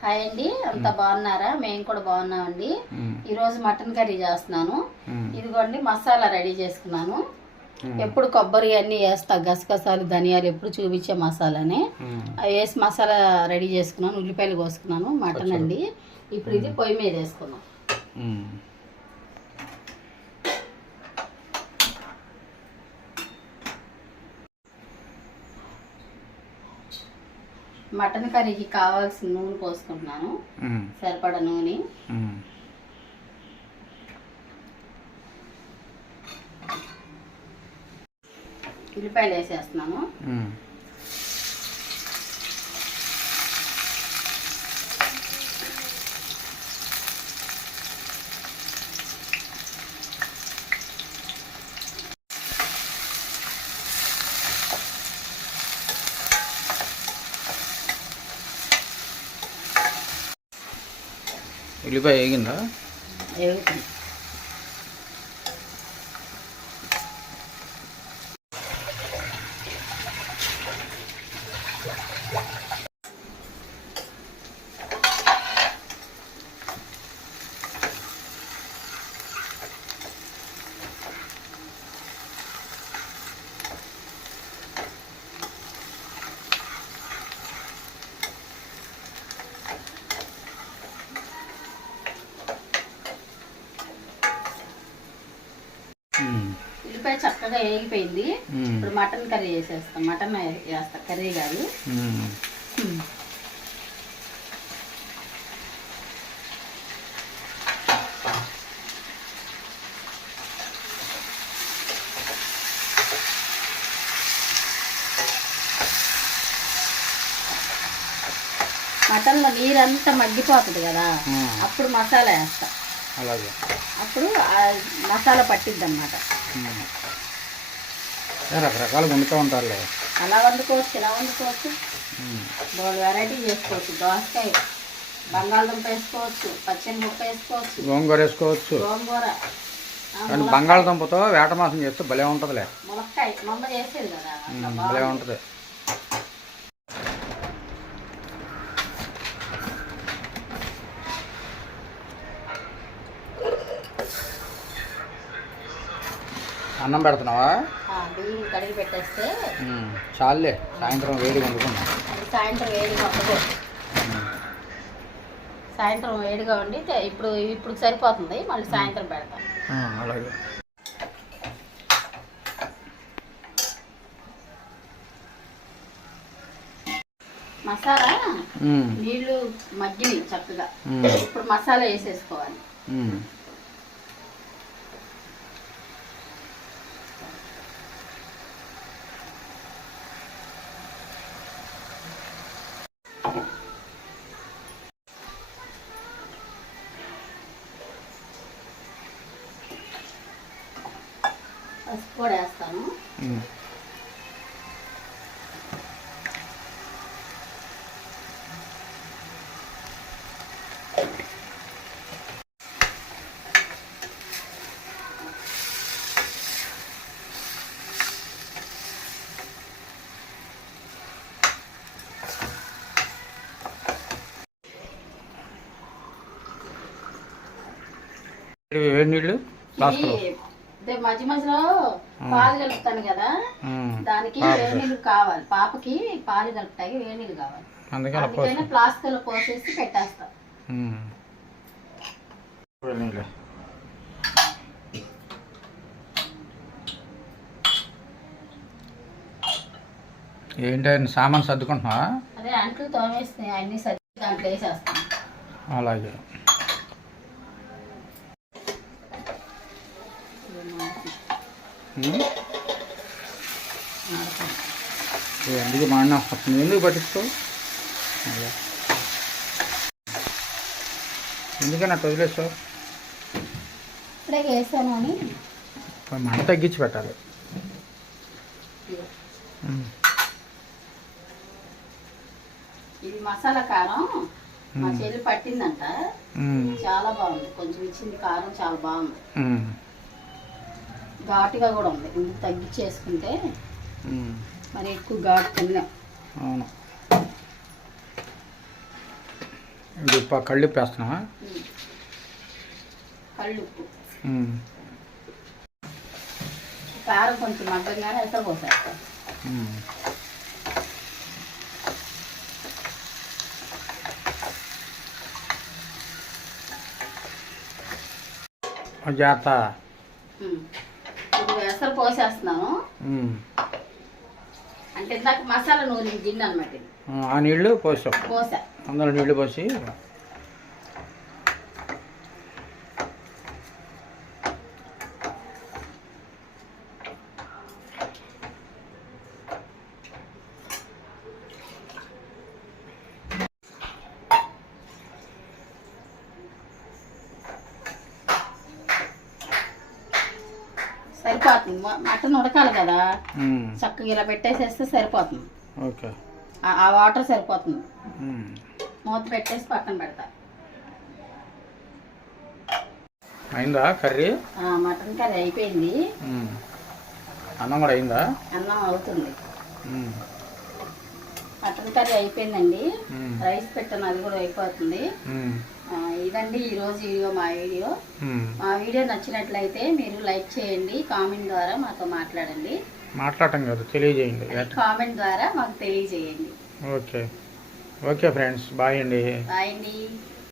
Hi అండి, అంతా బాగున్నారా? మేము కూడా బాగున్నామండి. ఈరోజు మటన్ కర్రీ చేస్తున్నాను. ఇదిగోండి మసాలా రెడీ చేసుకున్నాను. ఎప్పుడు కొబ్బరి అన్నీ వేస్తా, గసగసాలు ధనియాలు ఎప్పుడు చూపించే మసాలానే అవి వేసి మసాలా రెడీ చేసుకున్నాను. ఉల్లిపాయలు కోసుకున్నాను. మటన్ అండి. ఇప్పుడు ఇది పొయ్యి మీద వేసుకున్నాం. మటన్ కర్రీకి కావాల్సిన నూనె పోసుకుంటున్నాను. సరిపడా నూనె. ఉల్లిపాయలు వేసేస్తున్నాను. ఉల్లిపాయ వేగిందా? వేగుతుంది. ఉల్లిపాయ చక్కగా వేగిపోయింది. ఇప్పుడు మటన్ కర్రీ చేసేస్తాం. మటన్ వేస్తా, కర్రీ కాదు. మటన్లో నీరంతా మగ్గిపోతుంది కదా, అప్పుడు మసాలా వేస్తా. అలాగే అప్పుడు మసాలా పట్టిద్ది అన్నమాట. రకరకాలుగా వండుతూ ఉంటారులే. అలా వండుకోవచ్చు, ఇలా వండుకోవచ్చు, బోల్ వెరైటీ చేసుకోవచ్చు. దోసకాయ, బంగాళదుంప వేసుకోవచ్చు, పచ్చనిపప్పు వేసుకోవచ్చు, గోంగూర వేసుకోవచ్చు. గోంగూర, కానీ బంగాళదుంపతో వేట మాసం చేస్తే భలే ఉంటుందిలే. ములక్కాయ మమ్మ చేసేది కదా, భలే ఉంటుంది. అన్నం పెడుతున్నావా? బియ్యం కడిగి పెట్టేస్తే చాలులే, సాయంత్రం వేడిగా వండుకున్నాం. సాయంత్రం వేడిగా వండుకో. సాయంత్రం వేడిగా వండి ఇప్పుడు సరిపోతుంది, మళ్ళీ సాయంత్రం పెడతాం. అలాగే. మసాలా నీళ్లు మగ్గిని చక్కగా. ఇప్పుడు మసాలా వేసేసుకోవాలి. పసుపు కూడా వేస్తాను. వేడి నీళ్ళు మధ్య మధ్యలో పాలు కలుపుతాను కదా, దానికి వేడి నీళ్ళు కావాలి. పాపకి పాలు కలుపుతాయి, వేడి నీళ్ళు కావాలి. అందుకని ప్లాస్టిక్ లో పోసేసి పెట్టేస్తా. ఏంటి సామాన్ సర్దుకుంటున్నావా? అదే అంట్లు తోమేస్తున్నాయి, అన్ని సర్ది దాంట్లో వేసేస్తాను. అలాగే. ఎందుకు మాడినా నువ్వు ఎందుకు పట్టిస్తావు? ఎందుకని అట్లా వదిలేస్తావు? ఇప్పుడే వేసాను అని మంట తగ్గించి పెట్టాలి. ఇది మసాలా కారం మా చెల్లి పట్టిందంట, చాలా బాగుంది. కొంచెం ఇచ్చింది కారం, చాలా బాగుంది. ఘాటుగా కూడా ఉంది. ఇందుకు తగ్గించేసుకుంటే మరి ఎక్కువ ఘాటు తిన్నాం. అవును. ఇది కళ్ళు వేస్తున్నావా? కళ్ళుప్పు, కారం కొంచెం మగ్గంగానే ఎసరు పోసేస్తాం. జాత ఇప్పుడు ఎసరు పోసేస్తున్నాను. అంటే ఇందాక మసాలా నూనె గిన్నె అనమాట ఇది. ఆ నీళ్ళు పోసాం, పోసా. అందులో నీళ్ళు పోసి సరిపోతుంది. మటన్ ఉడకాలి కదా, చక్కగా ఇలా పెట్టేసేస్తే సరిపోతుంది. ఓకే, ఆ వాటర్ సరిపోతుంది. మూత పెట్టేసి పక్కన పెడతా. అయిందా కర్రీ? మటన్ కర్రీ అయిపోయింది. అన్నం కూడా అయిందా? అన్నం అవుతుంది. మటన్ కర్రీ అయిపోయిందండి. రైస్ పెట్టాను, అది కూడా అయిపోతుంది. ఇదండి ఈరోజు మా వీడియో. మా వీడియో నచ్చినట్లయితే మీరు లైక్ చేయండి, కామెంట్ ద్వారా మాతో మాట్లాడండి. మాట్లాడటం కాదు, తెలియజేయండి. కామెంట్ ద్వారా మాకు తెలియజేయండి. ఓకే ఓకే ఫ్రెండ్స్, బాయ్ అండి. బాయ్ అండి.